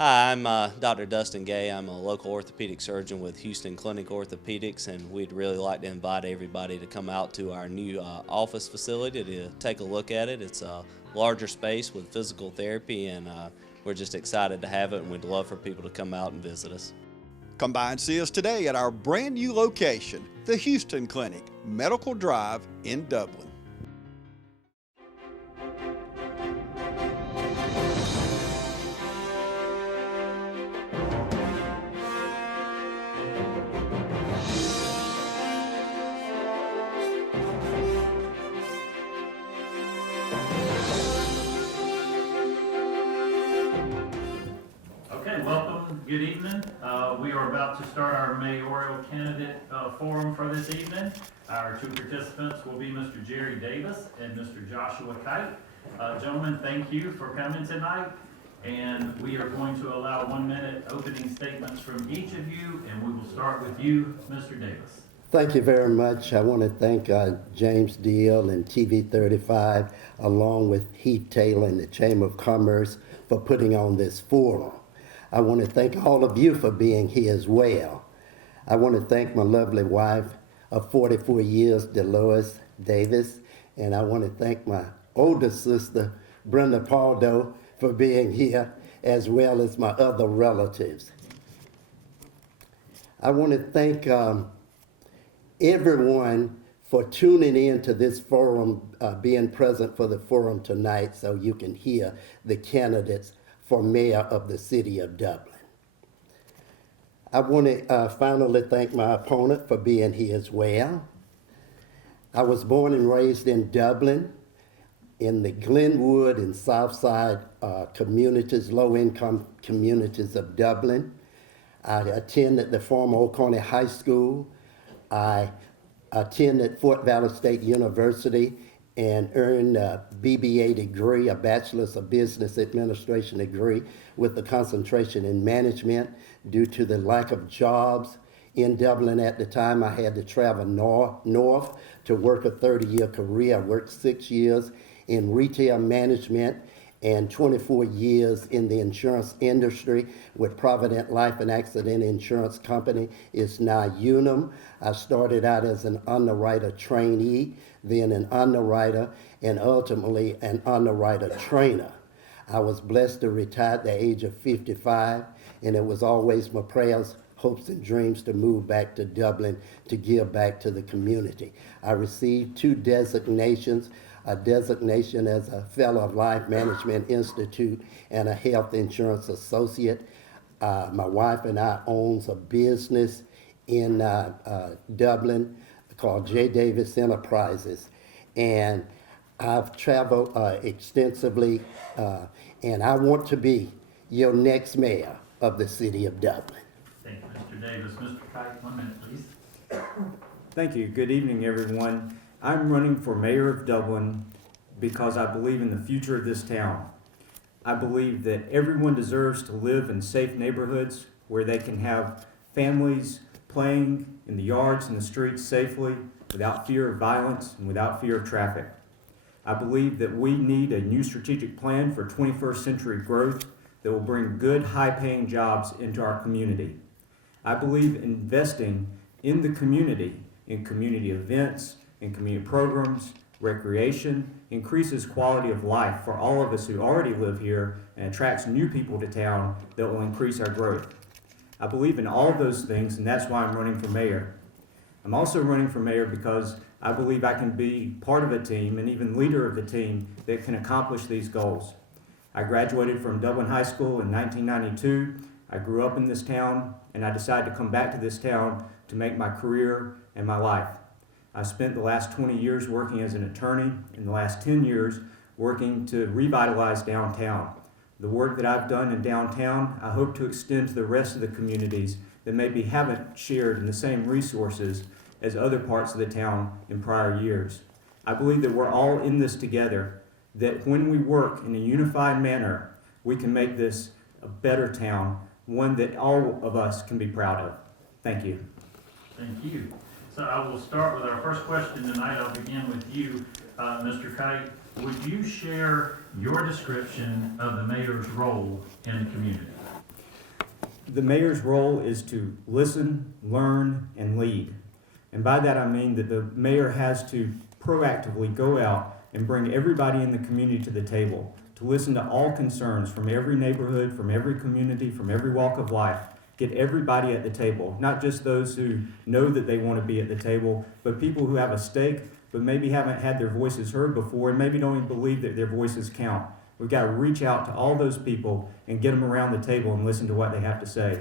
Hi, I'm Dr. Dustin Gay. I'm a local orthopedic surgeon with Houston Clinic Orthopedics, and we'd really like to invite everybody to come out to our new office facility to take a look at it. It's a larger space with physical therapy, and we're just excited to have it, and we'd love for people to come out and visit us. Come by and see us today at our brand new location, the Houston Clinic, Medical Drive in Dublin. Okay, welcome. Good evening. We are about to start our mayoral candidate forum for this evening. Our two participants will be Mr. Jerry Davis and Mr. Joshua Kite. Gentlemen, thank you for coming tonight. And we are going to allow 1 minute opening statements from each of you, and we will start with you, Mr. Davis. Thank you very much. I want to thank James Deal and TV 35, along with Heath Taylor and the Chamber of Commerce for putting on this forum. I want to thank all of you for being here as well. I want to thank my lovely wife of 44 years, Dolores Davis, and I want to thank my older sister, Brenda Paldo, for being here, as well as my other relatives. I want to thank everyone for tuning in to this forum, being present for the forum tonight so you can hear the candidates for mayor of the city of Dublin. I want to finally thank my opponent for being here as well. I was born and raised in Dublin, in the Glenwood and Southside communities, low-income communities of Dublin. I attended the former Oconee High School. I attended Fort Valley State University and earned a BBA degree, a Bachelor's of Business Administration degree with a concentration in management. Due to the lack of jobs in Dublin at the time, I had to travel north to work a 30-year career. I worked 6 years in retail management and 24 years in the insurance industry with Provident Life and Accident Insurance Company. It's now Unum. I started out as an underwriter trainee, then an underwriter, and ultimately an underwriter trainer. I was blessed to retire at the age of 55, and it was always my prayers, hopes, and dreams to move back to Dublin to give back to the community. I received 2 designations, a designation as a Fellow of Life Management Institute and a Health Insurance Associate. My wife and I owns a business in Dublin called J. Davis Enterprises. And I've traveled extensively, and I want to be your next mayor of the city of Dublin. Thank you, Mr. Davis. Mr. Kite, 1 minute, please. Thank you. Good evening, everyone. I'm running for mayor of Dublin because I believe in the future of this town. I believe that everyone deserves to live in safe neighborhoods where they can have families playing in the yards and the streets safely, without fear of violence and without fear of traffic. I believe that we need a new strategic plan for 21st century growth that will bring good, high-paying jobs into our community. I believe investing in the community, in community events, in community programs, recreation, increases quality of life for all of us who already live here and attracts new people to town that will increase our growth. I believe in all of those things, and that's why I'm running for mayor. I'm also running for mayor because I believe I can be part of a team and even leader of the team that can accomplish these goals. I graduated from Dublin High School in 1992. I grew up in this town, and I decided to come back to this town to make my career and my life. I spent the last 20 years working as an attorney, and the last 10 years working to revitalize downtown. The work that I've done in downtown, I hope to extend to the rest of the communities that maybe haven't shared in the same resources as other parts of the town in prior years. I believe that we're all in this together, that when we work in a unified manner, we can make this a better town, one that all of us can be proud of. Thank you. Thank you. So I will start with our first question tonight. I'll begin with you, Mr. Kite. Would you share your description of the mayor's role in the community? The mayor's role is to listen, learn, and lead. And by that I mean that the mayor has to proactively go out and bring everybody in the community to the table, to listen to all concerns from every neighborhood, from every community, from every walk of life. Get everybody at the table, not just those who know that they want to be at the table, but people who have a stake, but maybe haven't had their voices heard before and maybe don't even believe that their voices count. We've got to reach out to all those people and get them around the table and listen to what they have to say.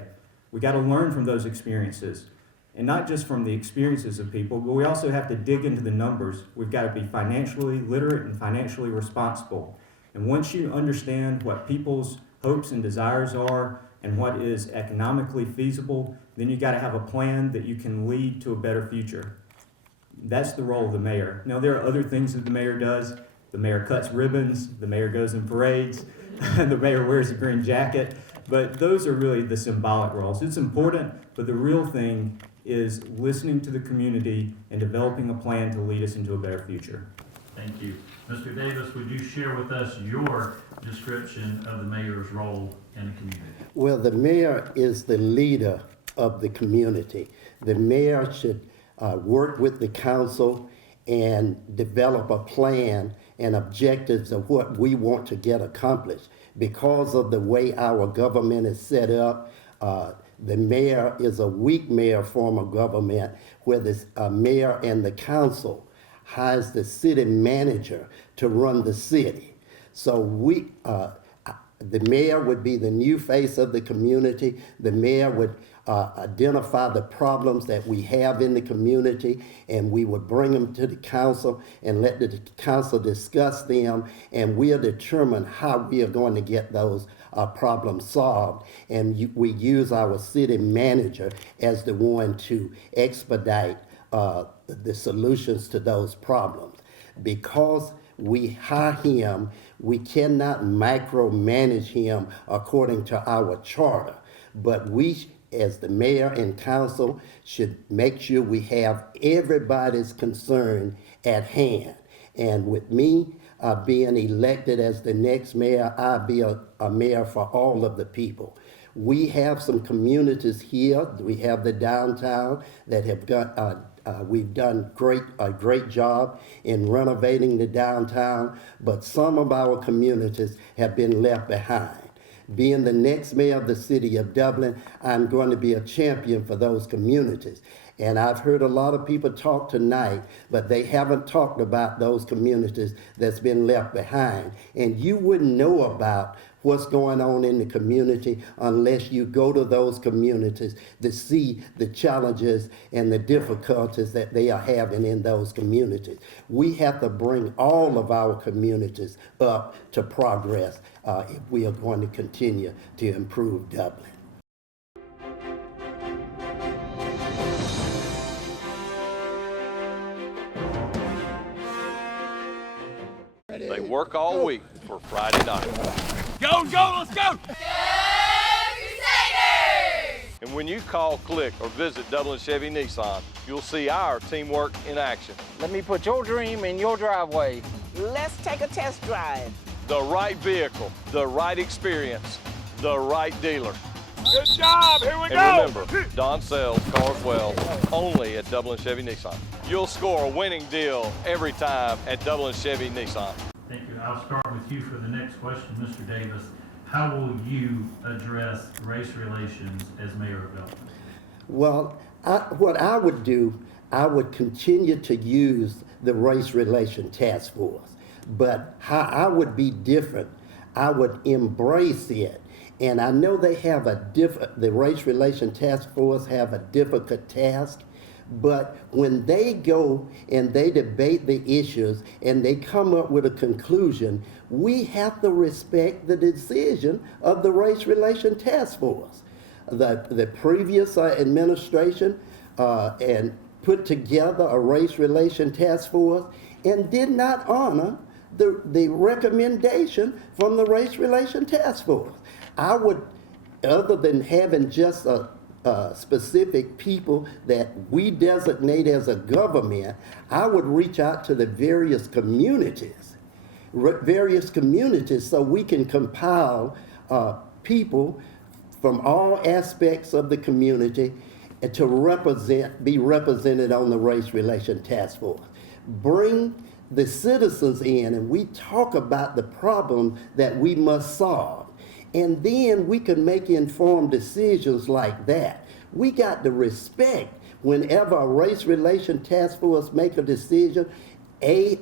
We've got to learn from those experiences. And not just from the experiences of people, but we also have to dig into the numbers. We've got to be financially literate and financially responsible. And once you understand what people's hopes and desires are and what is economically feasible, then you got to have a plan that you can lead to a better future. That's the role of the mayor. Now, there are other things that the mayor does. The mayor cuts ribbons, the mayor goes in parades, the mayor wears a green jacket, but those are really the symbolic roles. It's important, but the real thing is listening to the community and developing a plan to lead us into a better future. Thank you. Mr. Davis, would you share with us your description of the mayor's role in the community? Well, the mayor is the leader of the community. The mayor should work with the council and develop a plan and objectives of what we want to get accomplished. Because of the way our government is set up, the mayor is a weak mayor form of government where the mayor and the council hires the city manager to run the city. So the mayor would be the new face of the community. The mayor would identify the problems that we have in the community, and we would bring them to the council and let the council discuss them, and we'll determine how we are going to get those problems solved. And we use our city manager as the one to expedite the solutions to those problems. Because we hire him, we cannot micromanage him according to our charter, but we, as the mayor and council, should make sure we have everybody's concern at hand. And with me being elected as the next mayor, I'll be a mayor for all of the people. We have some communities here. We have the downtown that have got, we've done a great job in renovating the downtown, but some of our communities have been left behind. Being the next mayor of the city of Dublin, I'm going to be a champion for those communities. And I've heard a lot of people talk tonight, but they haven't talked about those communities that's been left behind. And you wouldn't know about what's going on in the community unless you go to those communities to see the challenges and the difficulties that they are having in those communities. We have to bring all of our communities up to progress if we are going to continue to improve Dublin. They work all week for Friday night. Go, let's go! And when you call, click, or visit Dublin Chevy Nissan, you'll see our teamwork in action. Let me put your dream in your driveway. Let's take a test drive. The right vehicle, the right experience, the right dealer. Good job, here we And go! remember, Don sells cars well, only at Dublin Chevy Nissan. You'll score a winning deal every time at Dublin Chevy Nissan. Thank you. I'll start with you for the next question, Mr. Davis. How will you address race relations as mayor of Dublin? Well, what I would do, I would continue to use the Race Relation Task Force. But how I would be different, I would embrace it. And I know they have the Race Relation Task Force have a difficult task, but when they go and they debate the issues and they come up with a conclusion, we have to respect the decision of the Race Relation Task Force. The previous administration and put together a Race Relation Task Force and did not honor the recommendation from the Race Relation Task Force. I would, other than having just a specific people that we designate as a government, I would reach out to the various communities so we can compile people from all aspects of the community and to be represented on the Race Relation Task Force. Bring the citizens in and we talk about the problem that we must solve. And then we can make informed decisions like that. We got to respect whenever a Race Relation Task Force make a decision, A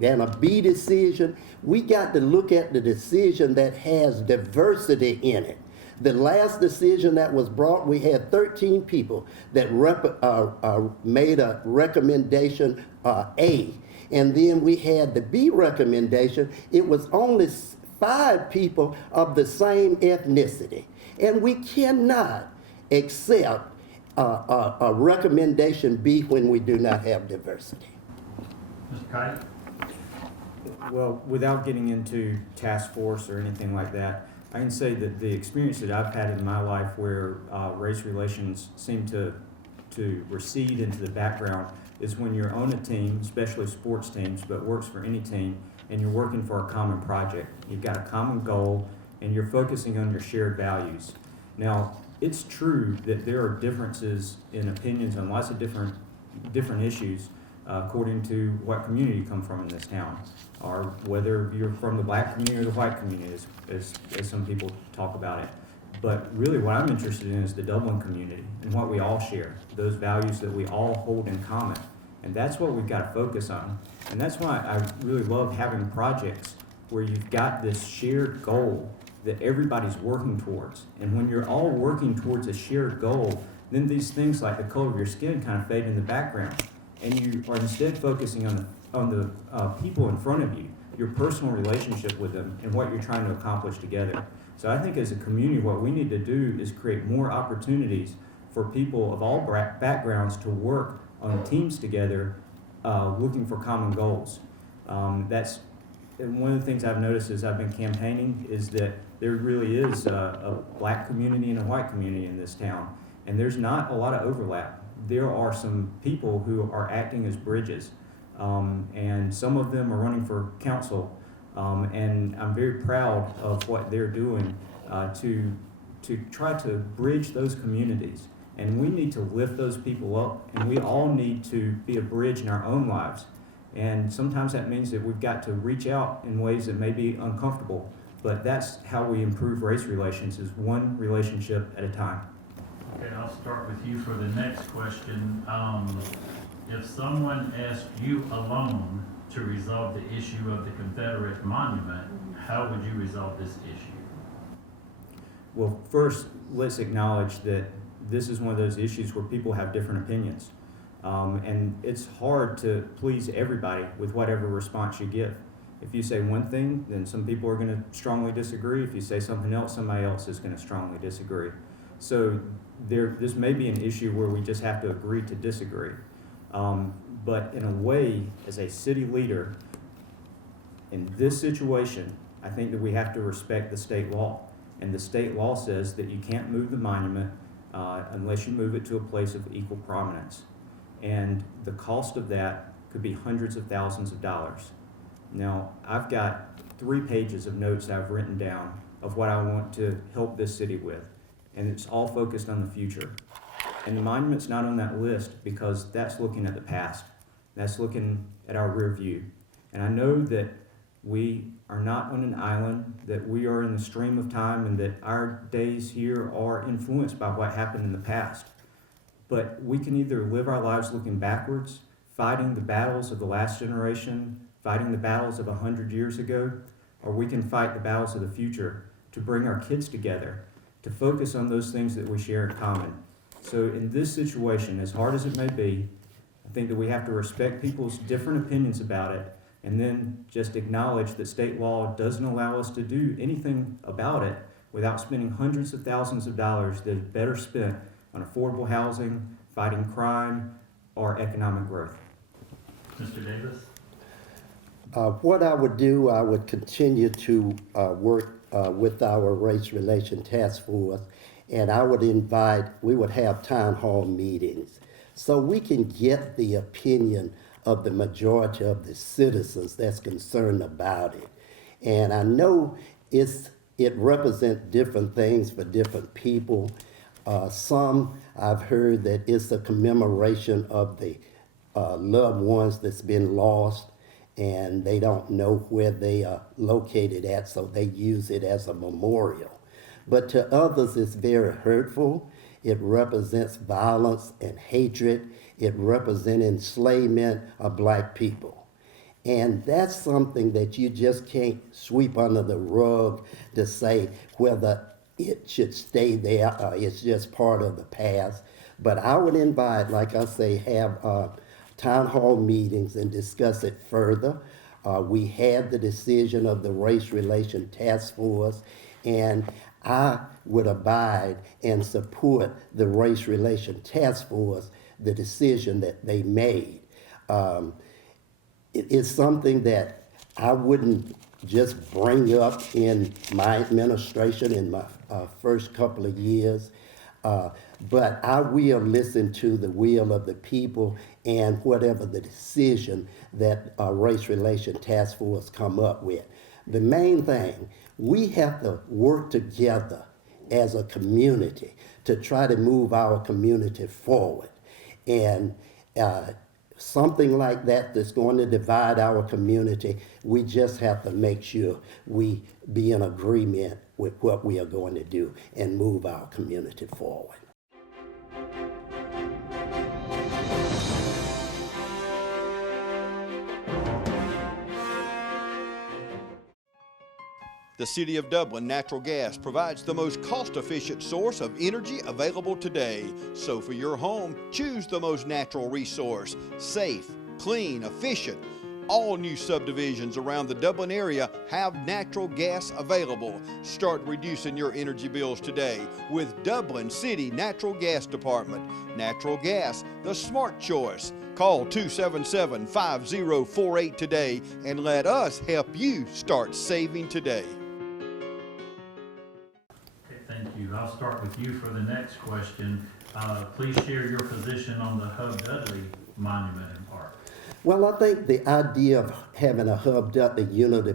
and a B decision, we got to look at the decision that has diversity in it. The last decision that was brought, we had 13 people that made a recommendation A. And then we had the B recommendation. It was only 5 people of the same ethnicity. And we cannot accept a recommendation B when we do not have diversity. Mr. Kite? Well, without getting into task force or anything like that, I can say that the experience that I've had in my life where race relations seem to recede into the background is when you're on a team, especially sports teams, but works for any team, and you're working for a common project. You've got a common goal, and you're focusing on your shared values. Now, it's true that there are differences in opinions on lots of different issues according to what community you come from in this town, or whether you're from the black community or the white community, as some people talk about it. But really what I'm interested in is the Dublin community and what we all share, those values that we all hold in common. And that's what we've got to focus on. And that's why I really love having projects where you've got this shared goal that everybody's working towards. And when you're all working towards a shared goal, then these things like the color of your skin kind of fade in the background. And you are instead focusing on the people in front of you, your personal relationship with them, and what you're trying to accomplish together. So I think as a community, what we need to do is create more opportunities for people of all backgrounds to work on teams together, looking for common goals. That's one of the things I've noticed as I've been campaigning is that there really is a black community and a white community in this town, and there's not a lot of overlap. There are some people who are acting as bridges, and some of them are running for council, and I'm very proud of what they're doing to try to bridge those communities. And we need to lift those people up, and we all need to be a bridge in our own lives. And sometimes that means that we've got to reach out in ways that may be uncomfortable, but that's how we improve race relations, is one relationship at a time. Okay, I'll start with you for the next question. If someone asked you alone to resolve the issue of the Confederate monument, how would you resolve this issue? Well, first, let's acknowledge that this is one of those issues where people have different opinions. And it's hard to please everybody with whatever response you give. If you say one thing, then some people are going to strongly disagree. If you say something else, somebody else is going to strongly disagree. So this may be an issue where we just have to agree to disagree. But in a way, as a city leader, in this situation, I think that we have to respect the state law. And the state law says that you can't move the monument unless you move it to a place of equal prominence. And the cost of that could be hundreds of thousands of dollars. Now, I've got 3 pages of notes I've written down of what I want to help this city with, and it's all focused on the future. And the monument's not on that list because that's looking at the past. That's looking at our rear view. And I know that we are not on an island, that we are in the stream of time, and that our days here are influenced by what happened in the past. But we can either live our lives looking backwards, fighting the battles of the last generation, fighting the battles of 100 years ago, or we can fight the battles of the future to bring our kids together, to focus on those things that we share in common. So in this situation, as hard as it may be, I think that we have to respect people's different opinions about it, and then just acknowledge that state law doesn't allow us to do anything about it without spending hundreds of thousands of dollars that is better spent on affordable housing, fighting crime, or economic growth. Mr. Davis? What I would do, I would continue to work with our Race Relation Task Force, and I would we would have town hall meetings so we can get the opinion of the majority of the citizens that's concerned about it. And I know it's it represents different things for different people. Some I've heard that it's a commemoration of the loved ones that's been lost, and they don't know where they are located at, so they use it as a memorial. But to others, it's very hurtful. It represents violence and hatred. It represents enslavement of black people. And that's something that you just can't sweep under the rug to say whether it should stay there or it's just part of the past. But I would invite, like I say, have town hall meetings and discuss it further. We had the decision of the Race Relation Task Force, and I would abide and support the Race Relation Task Force, the decision that they made. It's something that I wouldn't just bring up in my administration in my first couple of years, but I will listen to the will of the people and whatever the decision that Race Relation Task Force come up with. The main thing, we have to work together as a community to try to move our community forward. And something like that that's going to divide our community, we just have to make sure we be in agreement with what we are going to do and move our community forward. The City of Dublin Natural Gas provides the most cost-efficient source of energy available today. So for your home, choose the most natural resource. Safe, clean, efficient. All new subdivisions around the Dublin area have natural gas available. Start reducing your energy bills today with Dublin City Natural Gas Department. Natural gas, the smart choice. Call 277-5048 today and let us help you start saving today. Thank you. I'll start with you for the next question. Please share your position on the Hub Dudley Monument and Park. Well, I think the idea of having a Hub Dudley Unity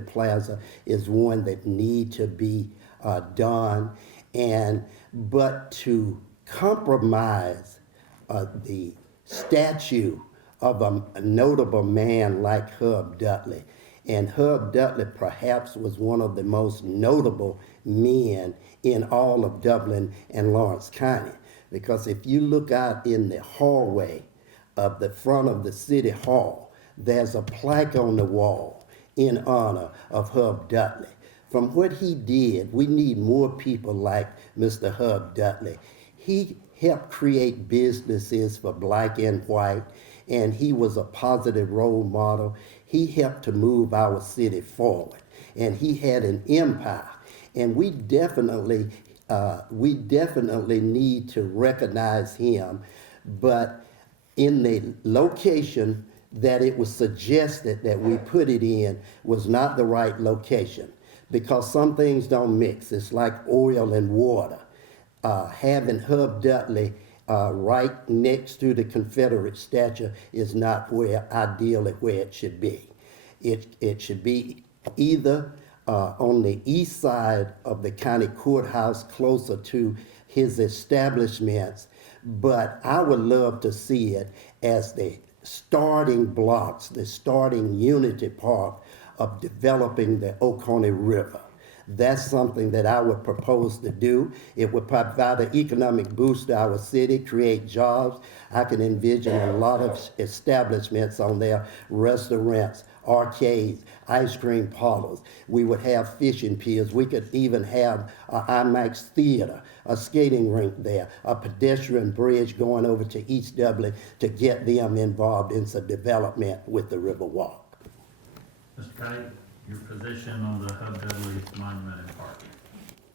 Plaza is one that need to be done, but to compromise the statue of a notable man like Hub Dudley. And Hub Dudley perhaps was one of the most notable men in all of Dublin and Lawrence County. Because if you look out in the hallway of the front of the city hall, there's a plaque on the wall in honor of Hub Dudley. From what he did, we need more people like Mr. Hub Dudley. He helped create businesses for black and white, and he was a positive role model. He helped to move our city forward, and he had an empire. And we definitely need to recognize him, but in the location that it was suggested that we put it in was not the right location, because some things don't mix. It's like oil and water. Having Hub Dudley right next to the Confederate statue is not ideally where it should be. It should be either on the east side of the county courthouse, closer to his establishments, but I would love to see it as the starting blocks, the starting unity part of developing the Oconee River. That's something that I would propose to do. It would provide an economic boost to our city, create jobs. I can envision a lot of establishments on there, restaurants, arcades, ice cream parlors. We would have fishing piers. We could even have an IMAX theater, a skating rink there, a pedestrian bridge going over to East Dublin to get them involved in some development with the Riverwalk. Mr. Kite, your position on the Hub Dudley Monument and Park.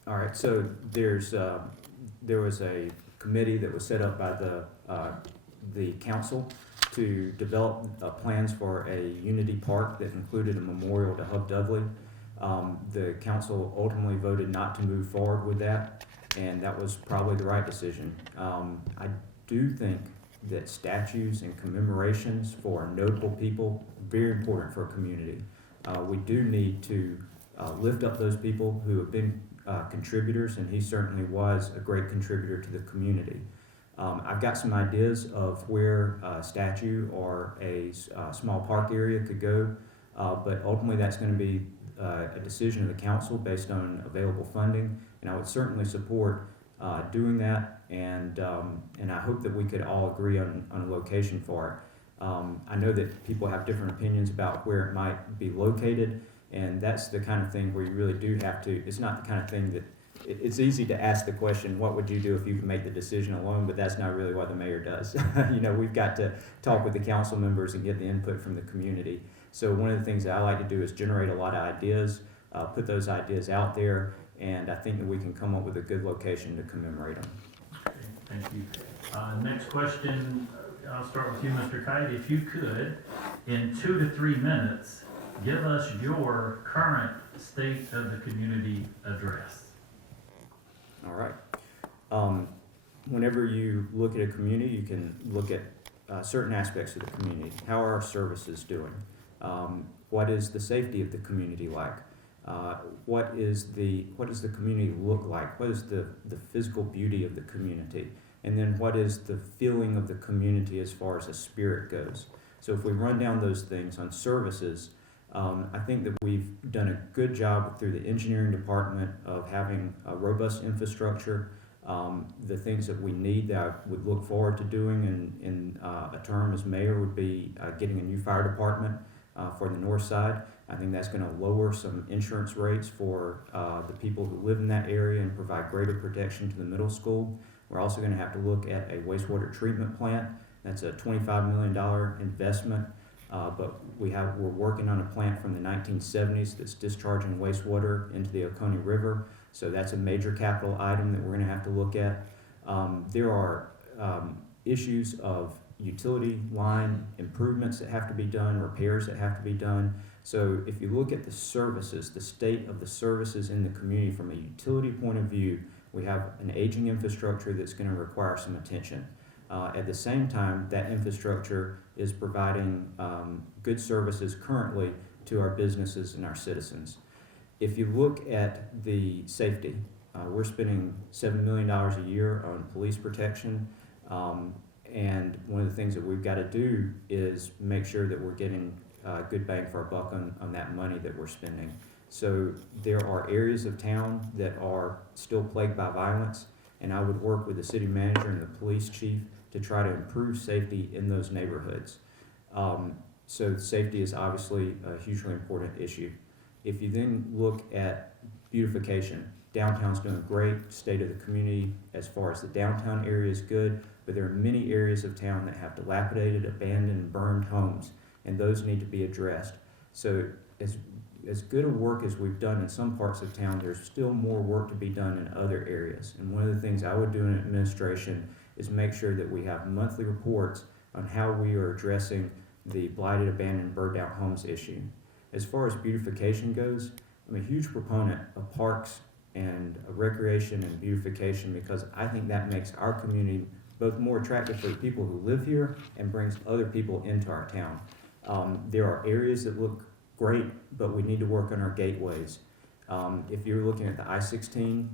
All right, so there was a committee that was set up by the council to develop plans for a unity park that included a memorial to Hub Dudley. The council ultimately voted not to move forward with that, and that was probably the right decision. I do think that statues and commemorations for notable people are very important for a community. We do need to lift up those people who have been contributors, and he certainly was a great contributor to the community. I've got some ideas of where a statue or a small park area could go, but ultimately that's going to be a decision of the council based on available funding, and I would certainly support doing that, and I hope that we could all agree on a location for it. I know that people have different opinions about where it might be located, and that's the kind of thing where you really do have to, it's not the kind of thing that, it's easy to ask the question, what would you do if you could make the decision alone, but that's not really what the mayor does. You know, we've got to talk with the council members and get the input from the community. So one of the things that I like to do is generate a lot of ideas, put those ideas out there, and I think that we can come up with a good location to commemorate them. Okay, thank you. Next question, I'll start with you, Mr. Kite. If you could, in 2 to 3 minutes, give us your current state of the community address. All right. Whenever you look at a community, you can look at certain aspects of the community. How are our services doing? What is the safety of the community like? What does the community look like? What is the physical beauty of the community? And then what is the feeling of the community as far as the spirit goes? So if we run down those things on services, I think that we've done a good job through the engineering department of having a robust infrastructure. The things that we need that I would look forward to doing in a term as mayor would be getting a new fire department for the north side. I think that's going to lower some insurance rates for the people who live in that area and provide greater protection to the middle school. We're also going to have to look at a wastewater treatment plant. That's a $25 million investment. But we're working on a plant from the 1970s that's discharging wastewater into the Oconee River. So that's a major capital item that we're going to have to look at. There are issues of utility line improvements that have to be done, repairs that have to be done. So if you look at the services, the state of the services in the community from a utility point of view, we have an aging infrastructure that's going to require some attention. At the same time, that infrastructure is providing good services currently to our businesses and our citizens. If you look at the safety, we're spending $7 million a year on police protection, and one of the things that we've got to do is make sure that we're getting good bang for our buck on that money that we're spending. So there are areas of town that are still plagued by violence, and I would work with the city manager and the police chief to try to improve safety in those neighborhoods. So safety is obviously a hugely important issue. If you then look at beautification, downtown's doing great, state of the community as far as the downtown area is good, but there are many areas of town that have dilapidated, abandoned, burned homes, and those need to be addressed. So as good a work as we've done in some parts of town, there's still more work to be done in other areas. And one of the things I would do in administration is make sure that we have monthly reports on how we are addressing the blighted, abandoned, burned out homes issue. As far as beautification goes, I'm a huge proponent of parks and recreation and beautification because I think that makes our community both more attractive for the people who live here and brings other people into our town. There are areas that look great, but we need to work on our gateways. If you're looking at the I-16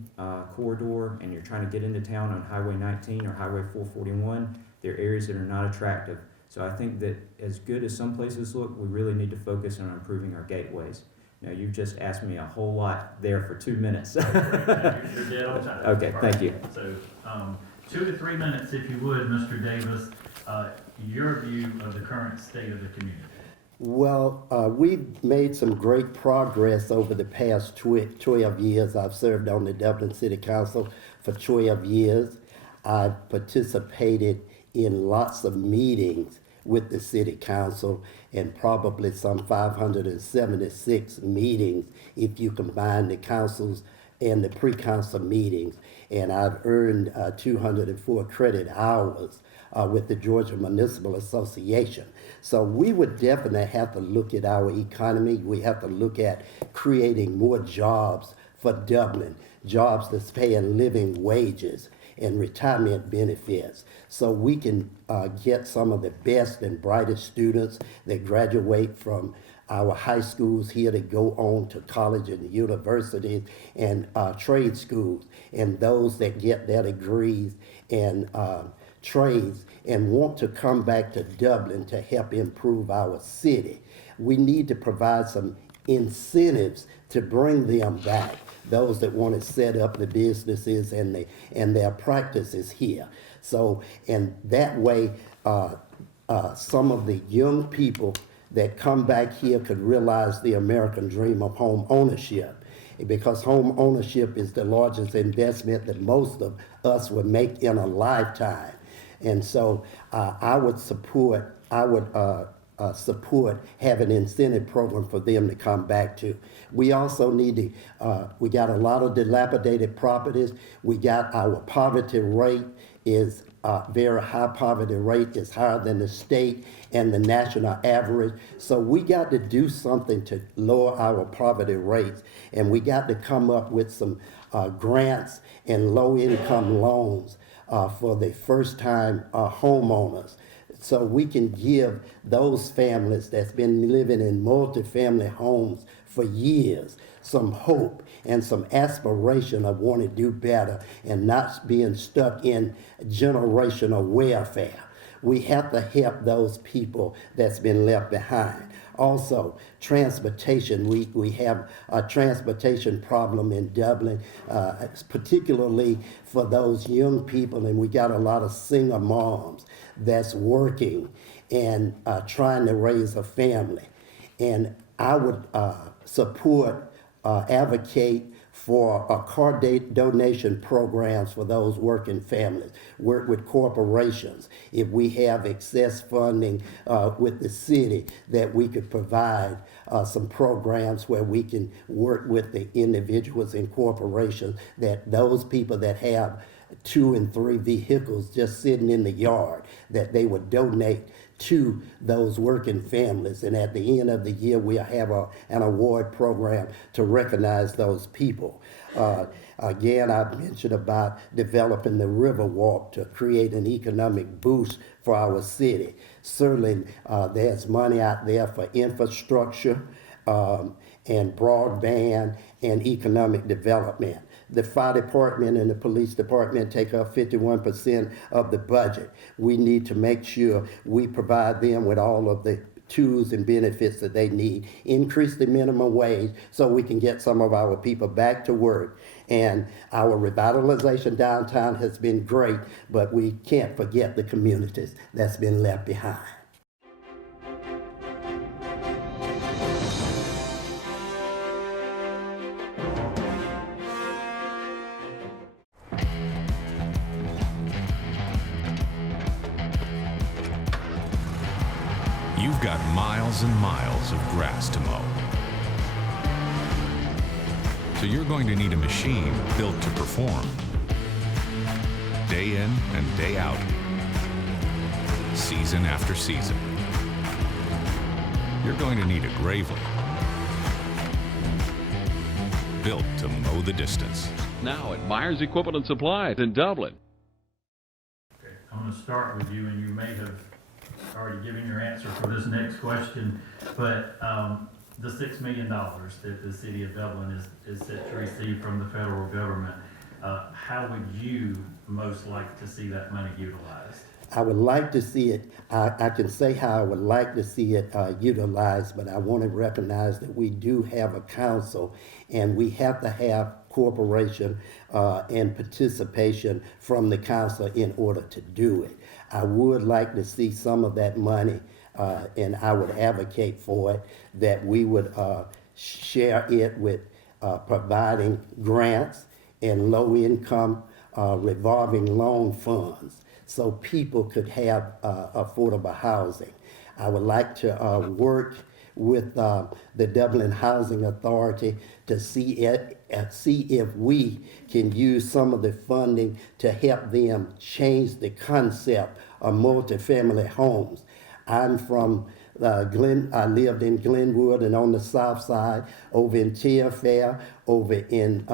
corridor and you're trying to get into town on Highway 19 or Highway 441, there are areas that are not attractive. So I think that as good as some places look, we really need to focus on improving our gateways. Now, you've just asked me a whole lot there for 2 minutes. You're dead on time. Okay, thank you. So 2 to 3 minutes, if you would, Mr. Davis, your view of the current state of the community. Well, we've made some great progress over the past 12 years. I've served on the Dublin City Council for 12 years. I've participated in lots of meetings with the City Council and probably some 576 meetings if you combine the councils and the pre-council meetings. And I've earned 204 credit hours with the Georgia Municipal Association. So we would definitely have to look at our economy. We have to look at creating more jobs for Dublin, jobs that's paying living wages and retirement benefits. So we can get some of the best and brightest students that graduate from our high schools here that go on to college and universities and trade schools, and those that get their degrees in trades and want to come back to Dublin to help improve our city. We need to provide some incentives to bring them back, those that want to set up the businesses and their practices here. So, and that way, some of the young people that come back here could realize the American dream of home ownership, because home ownership is the largest investment that most of us would make in a lifetime. And so I would support having an incentive program for them to come back to. We also need to, we got a lot of dilapidated properties. We got our poverty rate is very high. Poverty rate is higher than the state and the national average. So we got to do something to lower our poverty rates. And we got to come up with some grants and low income loans for the first time homeowners. So we can give those families that's been living in multifamily homes for years some hope and some aspiration of wanting to do better and not being stuck in generational welfare. We have to help those people that's been left behind. Also, transportation. We have a transportation problem in Dublin, particularly for those young people, and we got a lot of single moms that's working and trying to raise a family. And I would advocate for car donation programs for those working families, work with corporations. If we have excess funding with the city, that we could provide some programs where we can work with the individuals and corporations, that those people that have 2 and 3 vehicles just sitting in the yard, that they would donate to those working families. And at the end of the year, we'll have an award program to recognize those people. Again, I mentioned about developing the Riverwalk to create an economic boost for our city. Certainly, there's money out there for infrastructure and broadband and economic development. The fire department and the police department take up 51% of the budget. We need to make sure we provide them with all of the tools and benefits that they need. Increase the minimum wage so we can get some of our people back to work. And our revitalization downtown has been great, but we can't forget the communities that's been left behind. You've got miles and miles of grass to mow. So you're going to need a machine built to perform. Day in and day out. Season after season. You're going to need a Gravely. Built to mow the distance. Now at Myers Equipment and Supplies in Dublin. Okay, I'm going to start with you, and you may have already given your answer for this next question, but the $6 million that the city of Dublin is set to receive from the federal government, how would you most like to see that money utilized? I would like to see it, I can say how I would like to see it utilized, but I want to recognize that we do have a council, and we have to have cooperation and participation from the council in order to do it. I would like to see some of that money, and I would advocate for it, that we would share it with providing grants and low-income revolving loan funds so people could have affordable housing. I would like to work with the Dublin Housing Authority to see if we can use some of the funding to help them change the concept of multifamily homes. I'm from I lived in Glenwood and on the south side, over in Fair, over in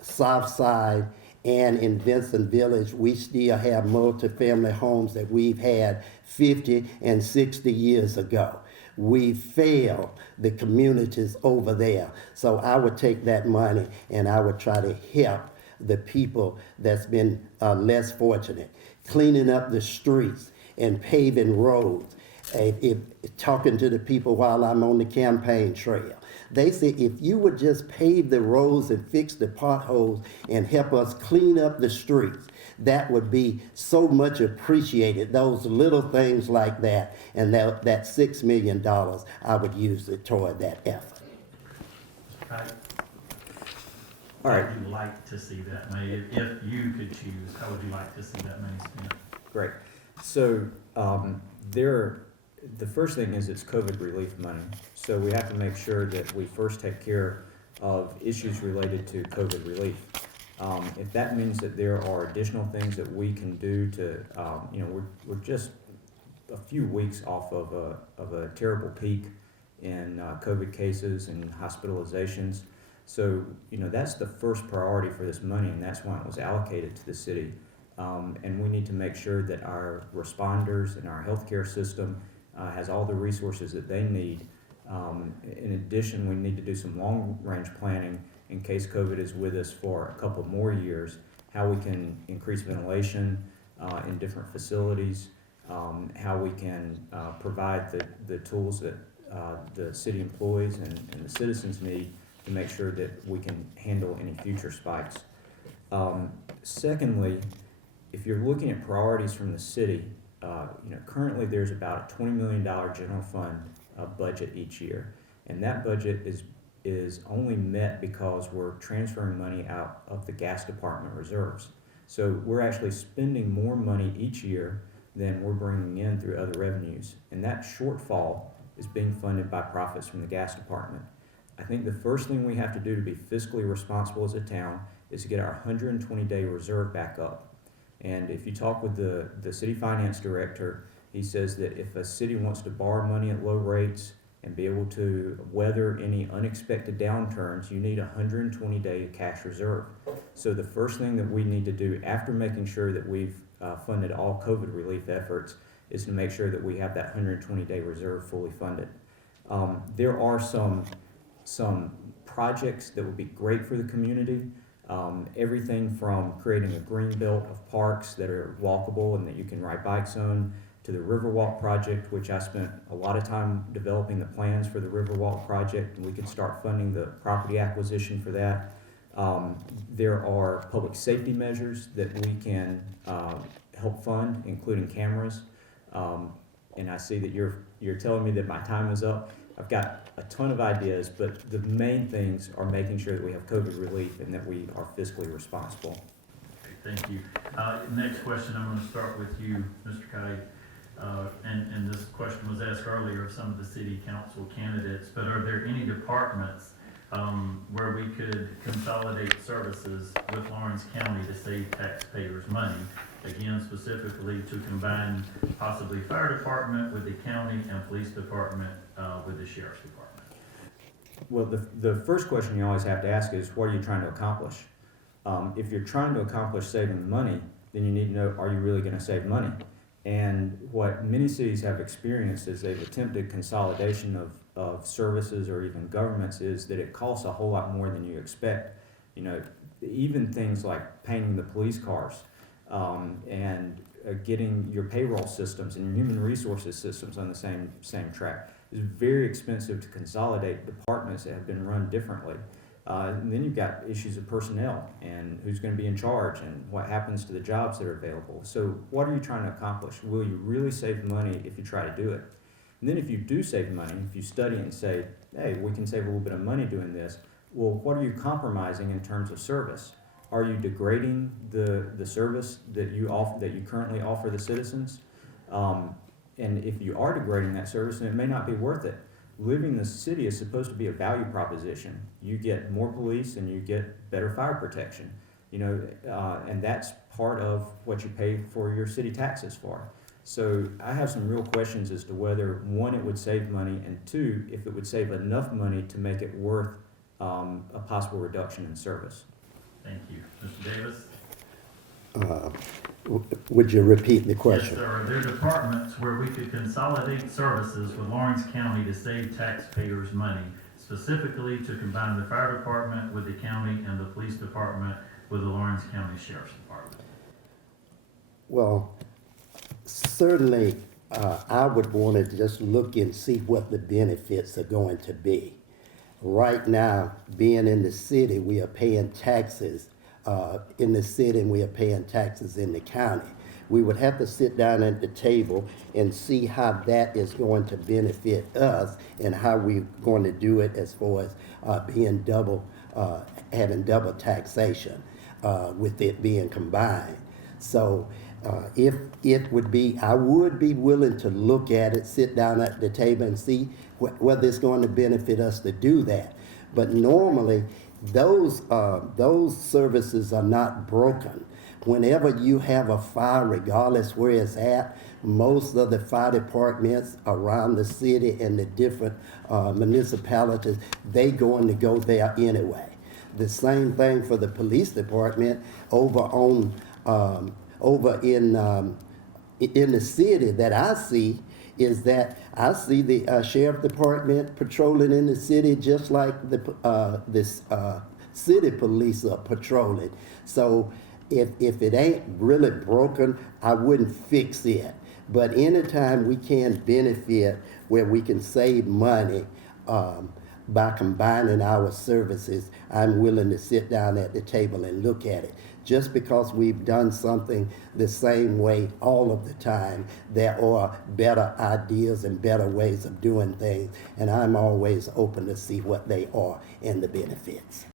south side, and in Vincent Village. We still have multifamily homes that we've had 50 and 60 years ago. we fail the communities over there. So I would take that money and I would try to help the people that's been less fortunate, cleaning up the streets and paving roads. Talking to the people while I'm on the campaign trail, they say if you would just pave the roads and fix the potholes and help us clean up the streets, that would be so much appreciated. Those little things like that, and that $6 million, I would use it toward that effort. Right. All right. How would you like to see that money? If you could choose, how would you like to see that money spent? Great. So the first thing is it's COVID relief money. So we have to make sure that we first take care of issues related to COVID relief. If that means that there are additional things that we can do to, we're just a few weeks off of a terrible peak in COVID cases and hospitalizations. So, that's the first priority for this money, and that's why it was allocated to the city. And we need to make sure that our responders and our healthcare system has all the resources that they need. In addition, we need to do some long-range planning in case COVID is with us for a couple more years, how we can increase ventilation in different facilities, how we can provide the tools that the city employees and the citizens need to make sure that we can handle any future spikes. Secondly, if you're looking at priorities from the city, currently there's about a $20 million general fund budget each year, and that budget is only met because we're transferring money out of the gas department reserves. So we're actually spending more money each year than we're bringing in through other revenues, and that shortfall is being funded by profits from the gas department. I think the first thing we have to do to be fiscally responsible as a town is to get our 120-day reserve back up. And if you talk with the city finance director, he says that if a city wants to borrow money at low rates and be able to weather any unexpected downturns, you need a 120-day cash reserve. So the first thing that we need to do after making sure that we've funded all COVID relief efforts is to make sure that we have that 120-day reserve fully funded. There are some projects that would be great for the community. Everything from creating a green belt of parks that are walkable and that you can ride bikes on, to the Riverwalk project, which I spent a lot of time developing the plans for the Riverwalk project, and we could start funding the property acquisition for that. There are public safety measures that we can help fund, including cameras. And I see that you're telling me that my time is up. I've got a ton of ideas, but the main things are making sure that we have COVID relief and that we are fiscally responsible. Okay, thank you. Next question, I'm going to start with you, Mr. Kite. And this question was asked earlier of some of the city council candidates, but are there any departments where we could consolidate services with Lawrence County to save taxpayers money? Again, specifically to combine possibly fire department with the county and police department with the sheriff's department. Well, the first question you always have to ask is, what are you trying to accomplish? If you're trying to accomplish saving money, then you need to know, are you really going to save money? And what many cities have experienced as they've attempted consolidation of services or even governments is that it costs a whole lot more than you expect. Even things like painting the police cars and getting your payroll systems and your human resources systems on the same track is very expensive to consolidate departments that have been run differently. And then you've got issues of personnel and who's going to be in charge and what happens to the jobs that are available. So what are you trying to accomplish? Will you really save money if you try to do it? And then if you do save money, if you study and say, hey, we can save a little bit of money doing this, well, what are you compromising in terms of service? Are you degrading the service that you currently offer the citizens? And if you are degrading that service, then it may not be worth it. Living in the city is supposed to be a value proposition. You get more police and you get better fire protection, and that's part of what you pay for your city taxes for. So I have some real questions as to whether, one, it would save money, and two, if it would save enough money to make it worth a possible reduction in service. Thank you. Mr. Davis? Would you repeat the Yes, question? sir. Are there departments where we could consolidate services with Lawrence County to save taxpayers money, specifically to combine the fire department with the county and the police department with the Lawrence County Sheriff's Department? Well, certainly, I would want to just look and see what the benefits are going to be. Right now, being in the city, we are paying taxes in the city and we are paying taxes in the county. We would have to sit down at the table and see how that is going to benefit us and how we're going to do it as far as being having double taxation with it being combined. So if it would be, I would be willing to look at it, sit down at the table and see whether it's going to benefit us to do that. But normally, those services are not broken. Whenever you have a fire, regardless where it's at, most of the fire departments around the city and the different municipalities, they going to go there anyway. The same thing for the police department over in the city that I see is that I see the sheriff department patrolling in the city just like this city police are patrolling. So if it ain't really broken, I wouldn't fix it. But anytime we can benefit where we can save money by combining our services, I'm willing to sit down at the table and look at it. Just because we've done something the same way all of the time, there are better ideas and better ways of doing things, and I'm always open to see what they are and the benefits.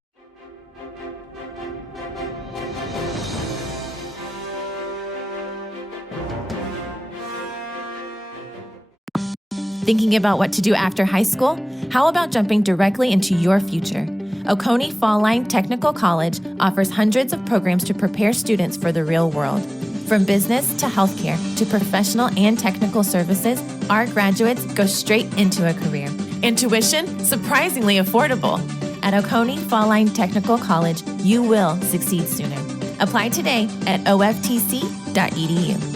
Thinking about what to do after high school? How about jumping directly into your future? Oconee Fall Line Technical College offers hundreds of programs to prepare students for the real world. From business to healthcare to professional and technical services, our graduates go straight into a career. And tuition? Surprisingly affordable. At Oconee Fall Line Technical College, you will succeed sooner. Apply today at oftc.edu.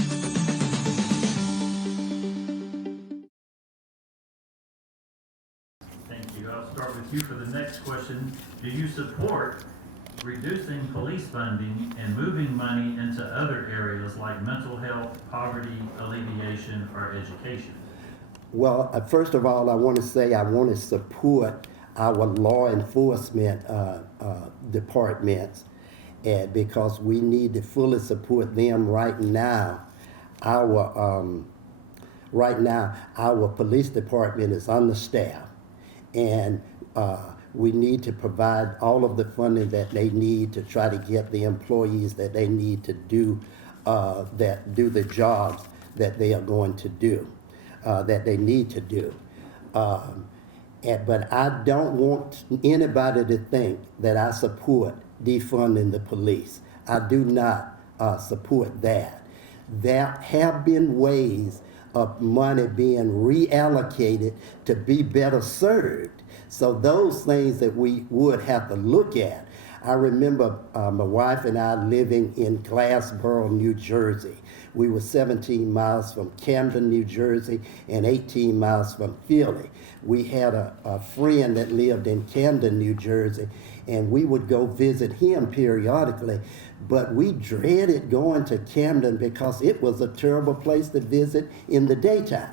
Start with you for the next question. Do you support reducing police funding and moving money into other areas like mental health, poverty alleviation, or education? Well, first of all, I want to say I want to support our law enforcement departments because we need to fully support them right now. Our police department is understaffed. And we need to provide all of the funding that they need to try to get the employees that they need to do the jobs that they are going to do, that they need to do. But I don't want anybody to think that I support defunding the police. I do not support that. There have been ways of money being reallocated to be better served. So those things that we would have to look at. I remember my wife and I living in Glassboro, New Jersey. We were 17 miles from Camden, New Jersey, and 18 miles from Philly. We had a friend that lived in Camden, New Jersey, and we would go visit him periodically. But we dreaded going to Camden because it was a terrible place to visit in the daytime.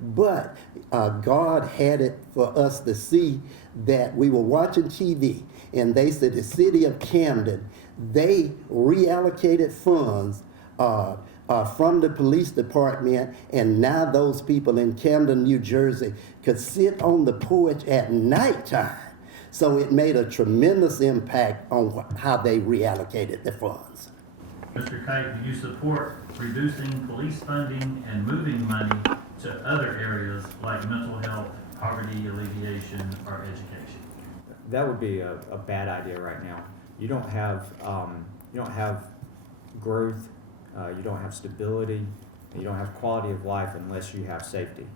But God had it for us to see that we were watching TV, and they said the city of Camden, they reallocated funds from the police department, and now those people in Camden, New Jersey could sit on the porch at nighttime. So it made a tremendous impact on how they reallocated the funds. Mr. Kite, do you support reducing police funding and moving money to other areas like mental health, poverty alleviation, or education? That would be a bad idea right now. You don't have growth, you don't have stability, you don't have quality of life unless you have safety.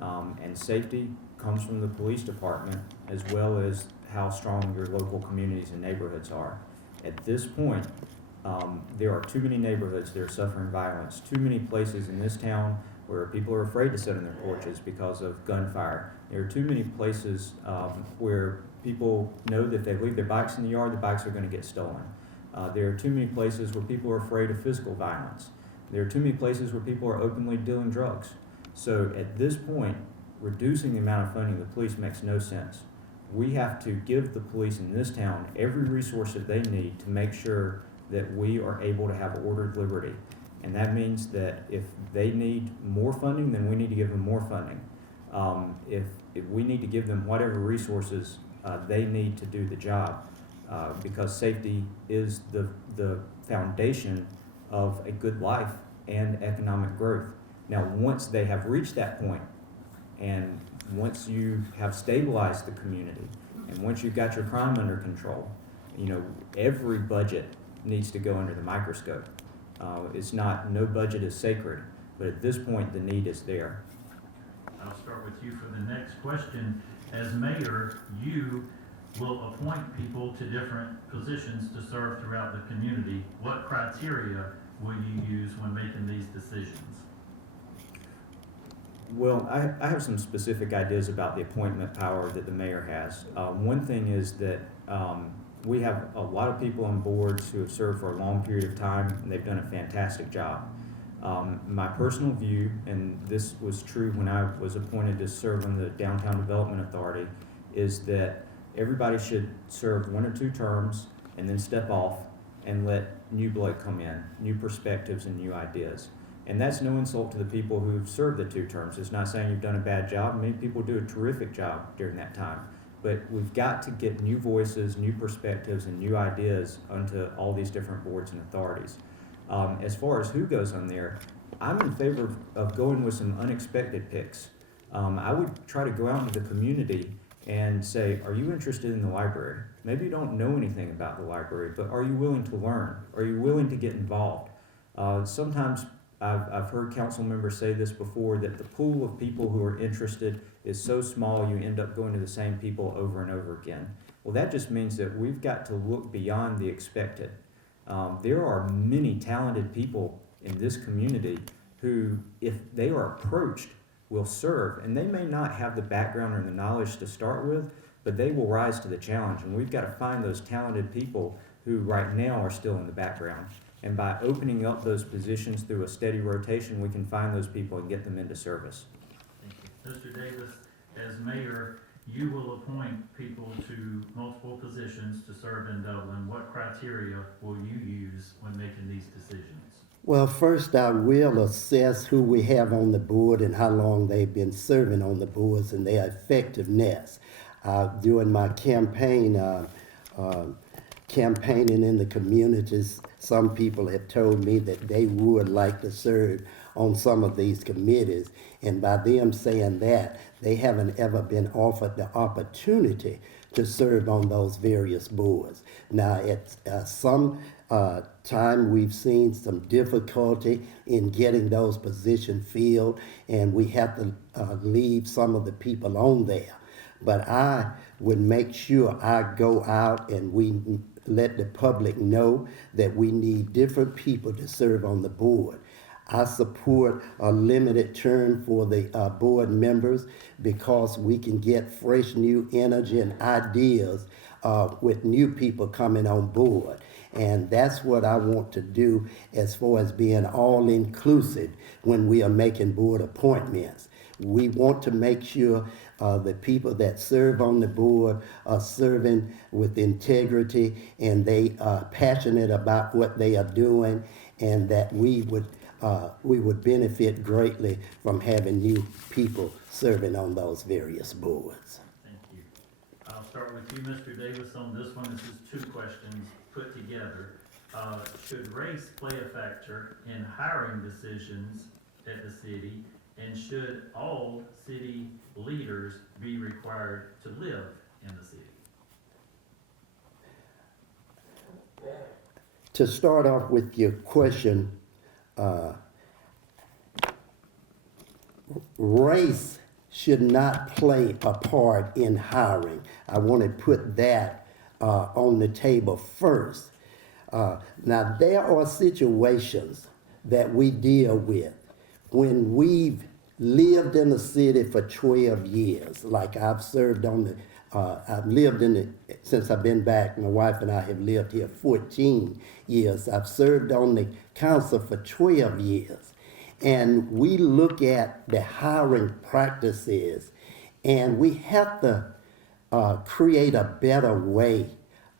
And safety comes from the police department as well as how strong your local communities and neighborhoods are. At this point, There are too many neighborhoods that are suffering violence, too many places in this town where people are afraid to sit on their porches because of gunfire. There are too many places where people know that if they leave their bikes in the yard, the bikes are going to get stolen. There are too many places where people are afraid of physical violence. There are too many places where people are openly dealing drugs. So at this point, reducing the amount of funding of the police makes no sense. We have to give the police in this town every resource that they need to make sure that we are able to have ordered liberty. And that means that if they need more funding, then we need to give them more funding. If we need to give them whatever resources they need to do the job, because safety is the foundation of a good life and economic growth. Now, once they have reached that point, and once you have stabilized the community, and once you've got your crime under control, you know, every budget needs to go under the microscope. It's not, no budget is sacred, but at this point, the need is there. I'll start with you for the next question. As mayor, you will appoint people to different positions to serve throughout the community. What criteria will you use when making these decisions? Well, I have some specific ideas about the appointment power that the mayor has. One thing is that we have a lot of people on boards who have served for a long period of time, and they've done a fantastic job. My personal view, and this was true when I was appointed to serve on the Downtown Development Authority, is that everybody should serve 1 or 2 terms and then step off and let new blood come in, new perspectives and new ideas. And that's no insult to the people who've served the 2 terms. It's not saying you've done a bad job. Many people do a terrific job during that time. But we've got to get new voices, new perspectives, and new ideas onto all these different boards and authorities. As far as who goes on there, I'm in favor of going with some unexpected picks. I would try to go out into the community and say, are you interested in the library? Maybe you don't know anything about the library, but are you willing to learn? Are you willing to get involved? Sometimes I've heard council members say this before, that the pool of people who are interested is so small you end up going to the same people over and over again. Well, that just means that we've got to look beyond the expected. There are many talented people in this community who, if they are approached, will serve. And they may not have the background or the knowledge to start with, but they will rise to the challenge. And we've got to find those talented people who right now are still in the background. And by opening up those positions through a steady rotation, we can find those people and get them into service. Thank you. Mr. Davis, as mayor, you will appoint people to multiple positions to serve in Dublin. What criteria will you use when making these decisions? Well, first I will assess who we have on the board and how long they've been serving on the boards and their effectiveness. During my campaigning in the communities, some people have told me that they would like to serve on some of these committees, and by them saying that, they haven't ever been offered the opportunity to serve on those various boards. Now, at some time, we've seen some difficulty in getting those positions filled, and we have to leave some of the people on there. But I would make sure I go out and we let the public know that we need different people to serve on the board. I support a limited term for the board members because we can get fresh new energy and ideas with new people coming on board. And that's what I want to do as far as being all-inclusive when we are making board appointments. We want to make sure the people that serve on the board are serving with integrity and they are passionate about what they are doing, and that we would benefit greatly from having new people serving on those various boards. Thank you. I'll start with you, Mr. Davis, on this one. This is 2 questions put together. Should race play a factor in hiring decisions at the city? And should all city leaders be required to live in the city? To start off with your question, race should not play a part in hiring. I want to put that on the table first. Now, there are situations that we deal with when we've lived in the city for 12 years. Like I've served on the, I've lived in it since I've been back. My wife and I have lived here 14 years. I've served on the council for 12 years. And we look at the hiring practices, and we have to create a better way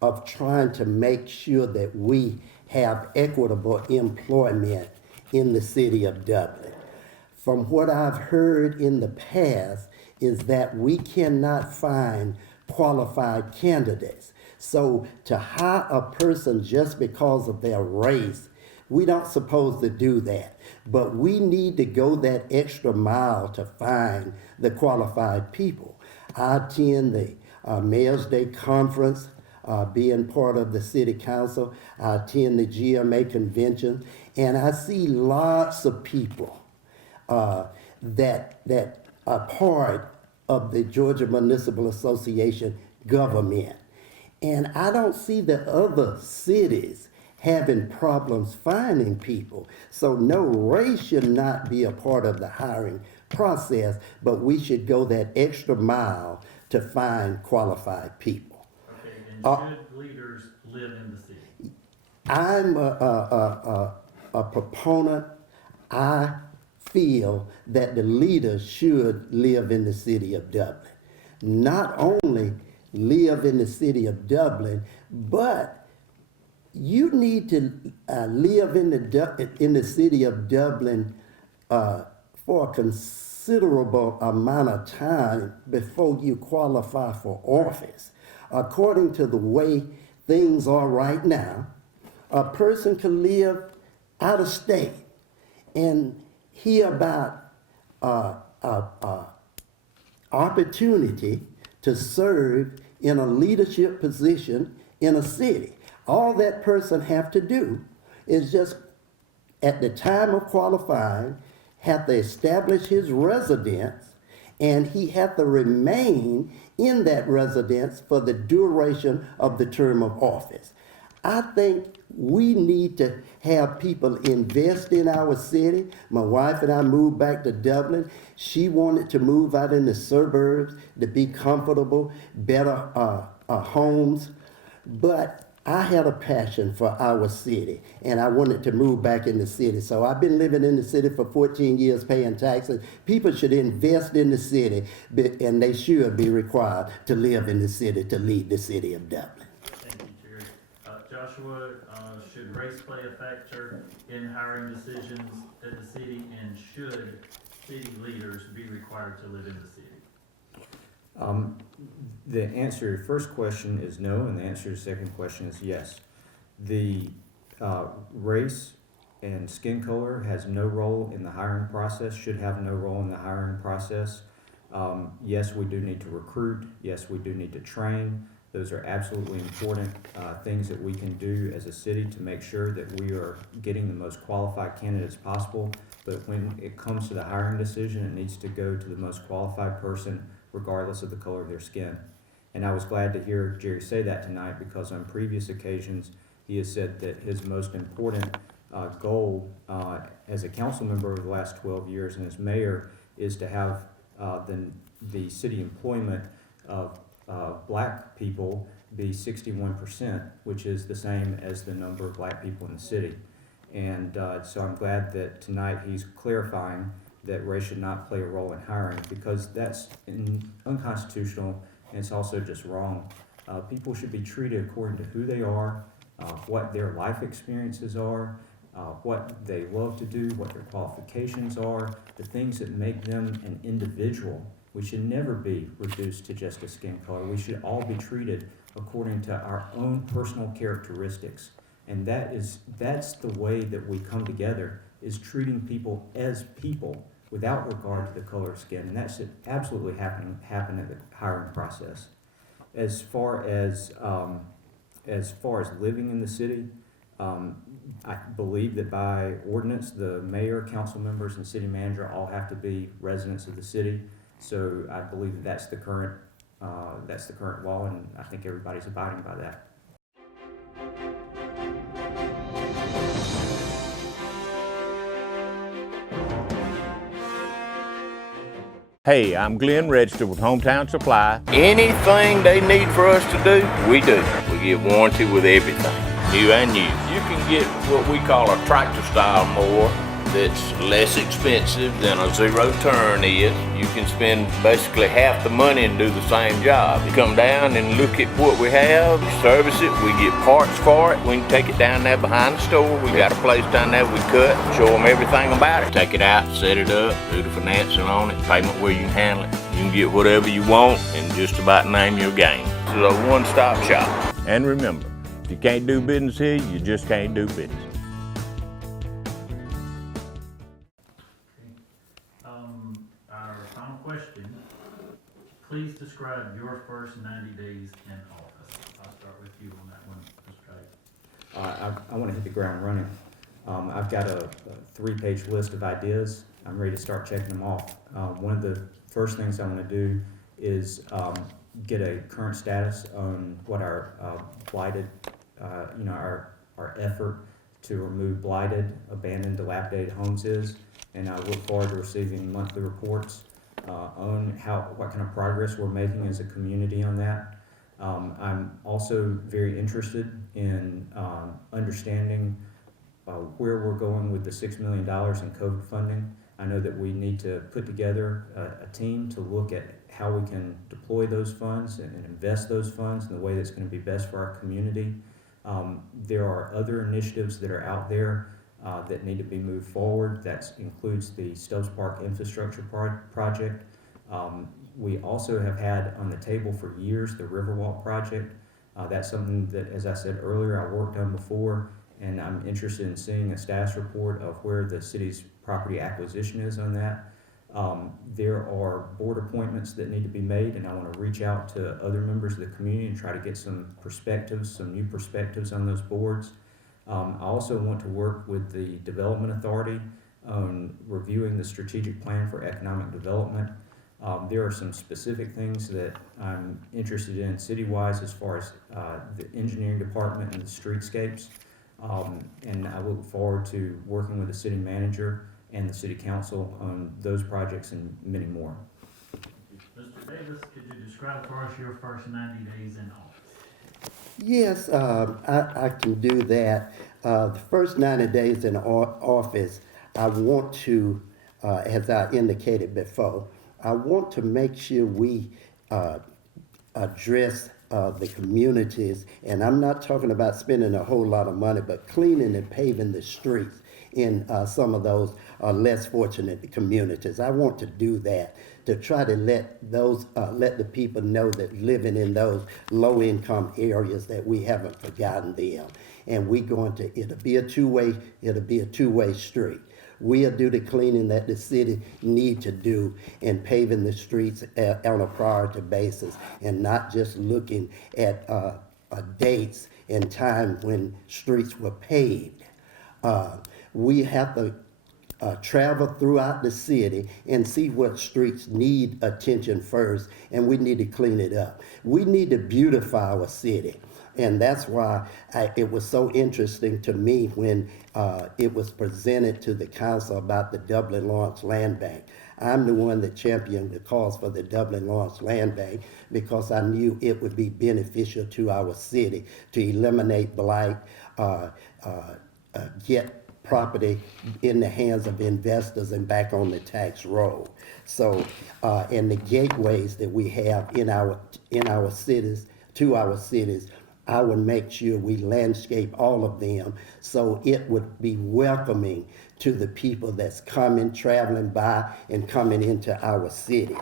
of trying to make sure that we have equitable employment in the city of Dublin. From what I've heard in the past is that we cannot find qualified candidates. So to hire a person just because of their race, we don't supposed to do that. But we need to go that extra mile to find the qualified people. I attend the Mayor's Day Conference, being part of the City Council. I attend the GMA convention, and I see lots of people that are part of the Georgia Municipal Association government. And I don't see the other cities having problems finding people. So no, race should not be a part of the hiring process, but we should go that extra mile to find qualified people. Okay, and should leaders live in the city? I'm a proponent. I feel that the leaders should live in the city of Dublin. Not only live in the city of Dublin, but you need to live in the city of Dublin for a considerable amount of time before you qualify for office. According to the way things are right now, a person can live out of state and hear about opportunity to serve in a leadership position in a city. All that person have to do is just, at the time of qualifying, have to establish his residence, and he have to remain in that residence for the duration of the term of office. I think we need to have people invest in our city. My wife and I moved back to Dublin. She wanted to move out in the suburbs to be comfortable, better homes. But I had a passion for our city, and I wanted to move back in the city. So I've been living in the city for 14 years, paying taxes. People should invest in the city, and they should be required to live in the city to lead the city of Dublin. Thank you, Jerry. Joshua, should race play a factor in hiring decisions at the city, and should city leaders be required to live in the city? The answer to your first question is no, and the answer to your second question is yes. The race and skin color has no role in the hiring process, should have no role in the hiring process. Yes, we do need to recruit. Yes, we do need to train. Those are absolutely important things that we can do as a city to make sure that we are getting the most qualified candidates possible. But when it comes to the hiring decision, it needs to go to the most qualified person, regardless of the color of their skin. And I was glad to hear Jerry say that tonight, because on previous occasions he has said that his most important goal as a council member over the last 12 years and as mayor is to have the city employment of black people be 61%, which is the same as the number of black people in the city. And so I'm glad that tonight he's clarifying that race should not play a role in hiring, because that's unconstitutional, and it's also just wrong. People should be treated according to who they are, what their life experiences are, what they love to do, what their qualifications are, the things that make them an individual. We should never be reduced to just a skin color. We should all be treated according to our own personal characteristics. And that's the way that we come together, is treating people as people without regard to the color of skin. And that should absolutely happen in the hiring process. As far as living in the city, I believe that by ordinance, the mayor, council members, and city manager all have to be residents of the city. So I believe that that's the current law, and I think everybody's abiding by that. Hey, I'm Glenn, registered with Hometown Supply. Anything they need for us to do, we do. We get warranty with everything, new and used. You can get what we call a tractor style mower that's less expensive than a zero turn is. You can spend basically half the money and do the same job. You come down and look at what we have, service it, we get parts for it. We can take it down there behind the store. We got a place down there we cut, show them everything about it. Take it out, set it up, do the financing on it, payment where you can handle it. You can get whatever you want and just about name your game. It's a one-stop shop. And remember, if you can't do business here, you just can't do business. Our final question, please describe your first 90 days in office. I'll start with you on that one, Mr. Craig. I want to hit the ground running. I've got a 3-page list of ideas. I'm ready to start checking them off. One of the first things I want to do is get a current status on what our blighted, our effort to remove blighted, abandoned, dilapidated homes is. And I look forward to receiving monthly reports on what kind of progress we're making as a community on that. I'm also very interested in understanding where we're going with the $6 million in COVID funding. I know that we need to put together a team to look at how we can deploy those funds and invest those funds in the way that's going to be best for our community. There are other initiatives that are out there that need to be moved forward. That includes the Stubbs Park infrastructure project. We also have had on the table for years the Riverwalk project. That's something that, as I said earlier, I worked on before, and I'm interested in seeing a status report of where the city's property acquisition is on that. There are board appointments that need to be made, and I want to reach out to other members of the community and try to get some perspectives, some new perspectives on those boards. I also want to work with the Development Authority on reviewing the strategic plan for economic development. There are some specific things that I'm interested in city-wise as far as the engineering department and the streetscapes. And I look forward to working with the city manager and the city council on those projects and many more. Mr. Davis, could you describe for us your first 90 days in office? Yes, I can do that. The first 90 days in office, I want to, as I indicated before, I want to make sure we address the communities, and I'm not talking about spending a whole lot of money, but cleaning and paving the streets in some of those less fortunate communities. I want to do that to try to let the people know that living in those low-income areas that we haven't forgotten them, and it'll be a two-way street. We'll do the cleaning that the city need to do in paving the streets on a priority basis, and not just looking at dates and time when streets were paved. We have to travel throughout the city and see what streets need attention first, and we need to clean it up. We need to beautify our city. And that's why it was so interesting to me when it was presented to the council about the Dublin Lawrence Land Bank. I'm the one that championed the cause for the Dublin Lawrence Land Bank because I knew it would be beneficial to our city to eliminate blight, get property in the hands of investors and back on the tax roll. So, and the gateways that we have in our cities, to our cities, I would make sure we landscape all of them so it would be welcoming to the people that's coming, traveling by, and coming into our city.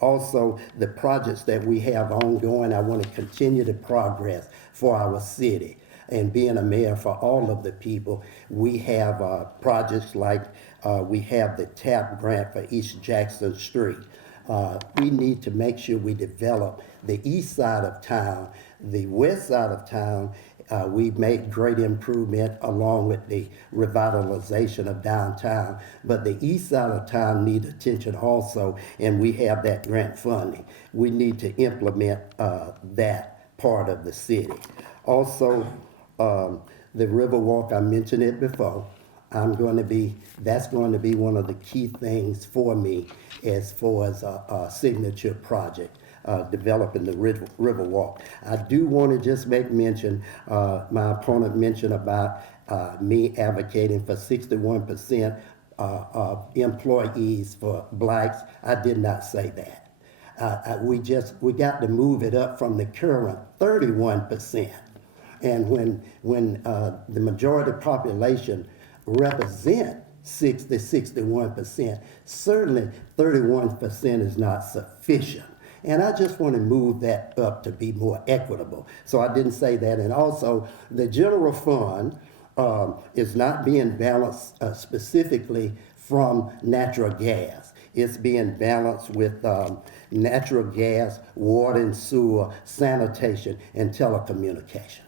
Also, the projects that we have ongoing, I want to continue to progress for our city. And being a mayor for all of the people, we have projects like we have the TAP grant for East Jackson Street. We need to make sure we develop the east side of town. The west side of town, we've made great improvement along with the revitalization of downtown. But the east side of town needs attention also, and we have that grant funding. We need to implement that part of the city. Also, the Riverwalk, I mentioned it before. that's going to be one of the key things for me as far as a signature project, developing the Riverwalk. I do want to just make mention, my opponent mentioned about me advocating for 61% employees for blacks. I did not say that. We got to move it up from the current 31%. And when the majority population represent 61%, certainly 31% is not sufficient. And I just want to move that up to be more equitable. So I didn't say that. And also, the general fund is not being balanced specifically from natural gas. It's being balanced with natural gas, water and sewer, sanitation, and telecommunication.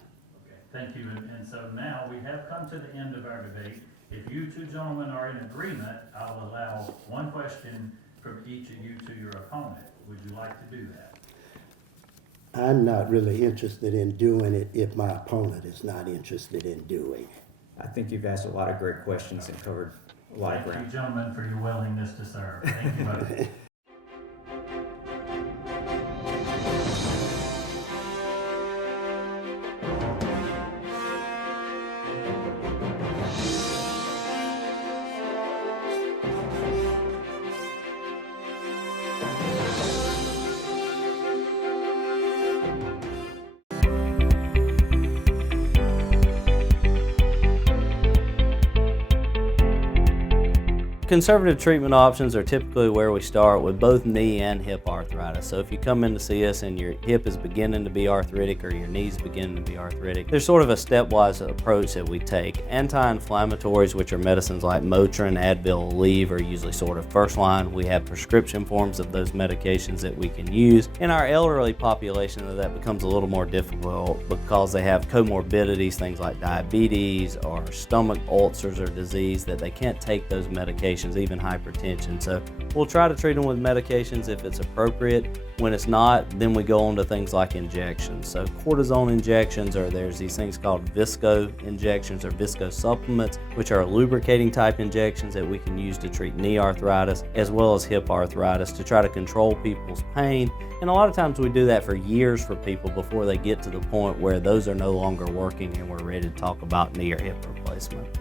Okay, thank you. And so now we have come to the end of our debate. If you two gentlemen are in agreement, I'll allow one question from each of you to your opponent. Would you like to do that? I'm not really interested in doing it if my opponent is not interested in doing it. I think you've asked a lot of great questions and covered a lot of ground. Thank you, gentlemen, for your willingness to serve. Thank you both. Conservative treatment options are typically where we start with both knee and hip arthritis. So if you come in to see us and your hip is beginning to be arthritic or your knee's beginning to be arthritic, there's sort of a stepwise approach that we take. Anti-inflammatories, which are medicines like Motrin, Advil, Aleve, are usually sort of first line. We have prescription forms of those medications that we can use. In our elderly population, that becomes a little more difficult because they have comorbidities, things like diabetes or stomach ulcers or disease, that they can't take those medications, even hypertension. So we'll try to treat them with medications if it's appropriate. When it's not, then we go on to things like injections. So cortisone injections, or there's these things called visco injections or visco supplements, which are lubricating type injections that we can use to treat knee arthritis as well as hip arthritis to try to control people's pain. And a lot of times we do that for years for people before they get to the point where those are no longer working and we're ready to talk about knee or hip replacement.